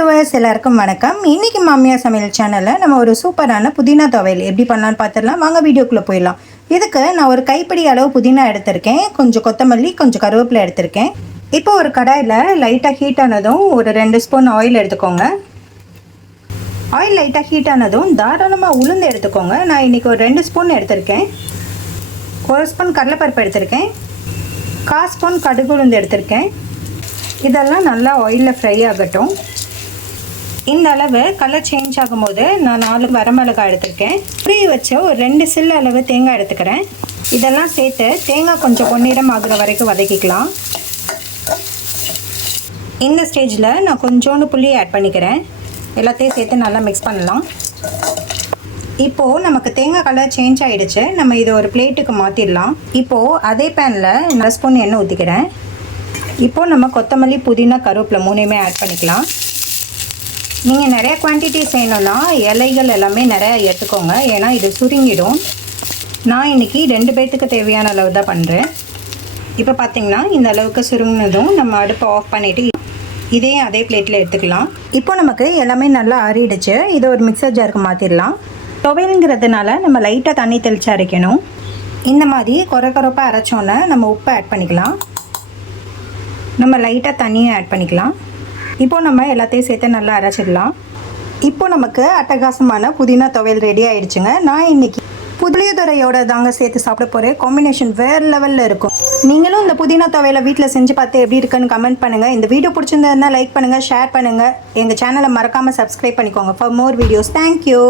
Viewers எல்லாருக்கும் வணக்கம். இன்னைக்கு மாமியார் சமையல் சேனலில் நம்ம ஒரு சூப்பரான புதினா துவையல் எப்படி பண்ணலான்னு பார்த்துடலாம். வாங்க வீடியோக்குள்ளே போயிடலாம். இதுக்கு நான் ஒரு கைப்பிடி அளவு புதினா எடுத்திருக்கேன், கொஞ்சம் கொத்தமல்லி, கொஞ்சம் கருவேப்பிலை எடுத்திருக்கேன். இப்போ ஒரு கடாயில் லைட்டாக ஹீட் ஆனதும் ஒரு 2 ஸ்பூன் ஆயில் எடுத்துக்கோங்க. ஆயில் லைட்டாக ஹீட் ஆனதும் தாராளமாக உளுந்து எடுத்துக்கோங்க. நான் இன்றைக்கி ஒரு 2 ஸ்பூன் எடுத்திருக்கேன். 1 ஸ்பூன் கடலைப்பருப்பு எடுத்திருக்கேன். 1/4 ஸ்பூன் கடுகு உளுந்து எடுத்திருக்கேன். இதெல்லாம் நல்லா ஆயிலில் ஃப்ரை ஆகட்டும். இந்த அளவு கலர் சேஞ்ச் ஆகும்போது நான் 4 வரமிளகாய் எடுத்திருக்கேன். புரிய வச்ச ஒரு 2 சில்லு அளவு தேங்காய் எடுத்துக்கிறேன். இதெல்லாம் சேர்த்து தேங்காய் கொஞ்சம் பொன்னிறம் ஆகுற வரைக்கும் வதக்கிக்கலாம். இந்த ஸ்டேஜில் நான் கொஞ்சோண்டு புளி ஆட் பண்ணிக்கிறேன். எல்லாத்தையும் சேர்த்து நல்லா மிக்ஸ் பண்ணலாம். இப்போது நமக்கு தேங்காய் கலர் சேஞ்ச் ஆகிடுச்சு. நம்ம இதை ஒரு பிளேட்டுக்கு மாற்றிடலாம். இப்போது அதே பேனில் 1 ஸ்பூன் எண்ணெய் ஊற்றிக்கிறேன். இப்போது நம்ம கொத்தமல்லி, புதினா, கருவேப்பிலை 3மே ஆட் பண்ணிக்கலாம். நீங்கள் நிறைய குவான்டிட்டி செய்யணுன்னா இலைகள் எல்லாமே நிறையா எடுத்துக்கோங்க, ஏன்னா இது சுருங்கிடும். நான் இன்றைக்கி 2 பேர்த்துக்கு தேவையான அளவு தான் பண்ணுறேன். இப்போ பார்த்திங்கன்னா இந்த அளவுக்கு சுருங்கினதும் நம்ம அடுப்பை ஆஃப் பண்ணிவிட்டு இதையும் அதே பிளேட்டில் எடுத்துக்கலாம். இப்போ நமக்கு எல்லாமே நல்லா ஆறிடுச்சு. இதை ஒரு மிக்சர் ஜாருக்கு மாற்றிடலாம். துவையலுங்கிறதுனால நம்ம லைட்டாக தண்ணி தெளித்து அரைக்கணும். இந்த மாதிரி கொரப்பாக அரைச்சோன்னே நம்ம உப்பை ஆட் பண்ணிக்கலாம். நம்ம லைட்டாக தண்ணியும் ஆட் பண்ணிக்கலாம். இப்போது நம்ம எல்லாத்தையும் சேர்த்து நல்லா அரைச்சிடலாம். இப்போது நமக்கு அட்டகாசமான புதினா துவையல் ரெடி ஆகிடுச்சுங்க. நான் இன்றைக்கி புளியோதரையோட தாங்க சேர்த்து சாப்பிட போகிறேன். காம்பினேஷன் வேறு லெவலில் இருக்கும். நீங்களும் இந்த புதினா துவையலை வீட்டில் செஞ்சு பார்த்து எப்படி இருக்குன்னு கமெண்ட் பண்ணுங்கள். இந்த வீடியோ பிடிச்சிருந்ததுன்னா லைக் பண்ணுங்கள், ஷேர் பண்ணுங்கள். எங்கள் சேனலை மறக்காமல் சப்ஸ்கிரைப் பண்ணிக்கோங்க. For more videos. தேங்க்யூ.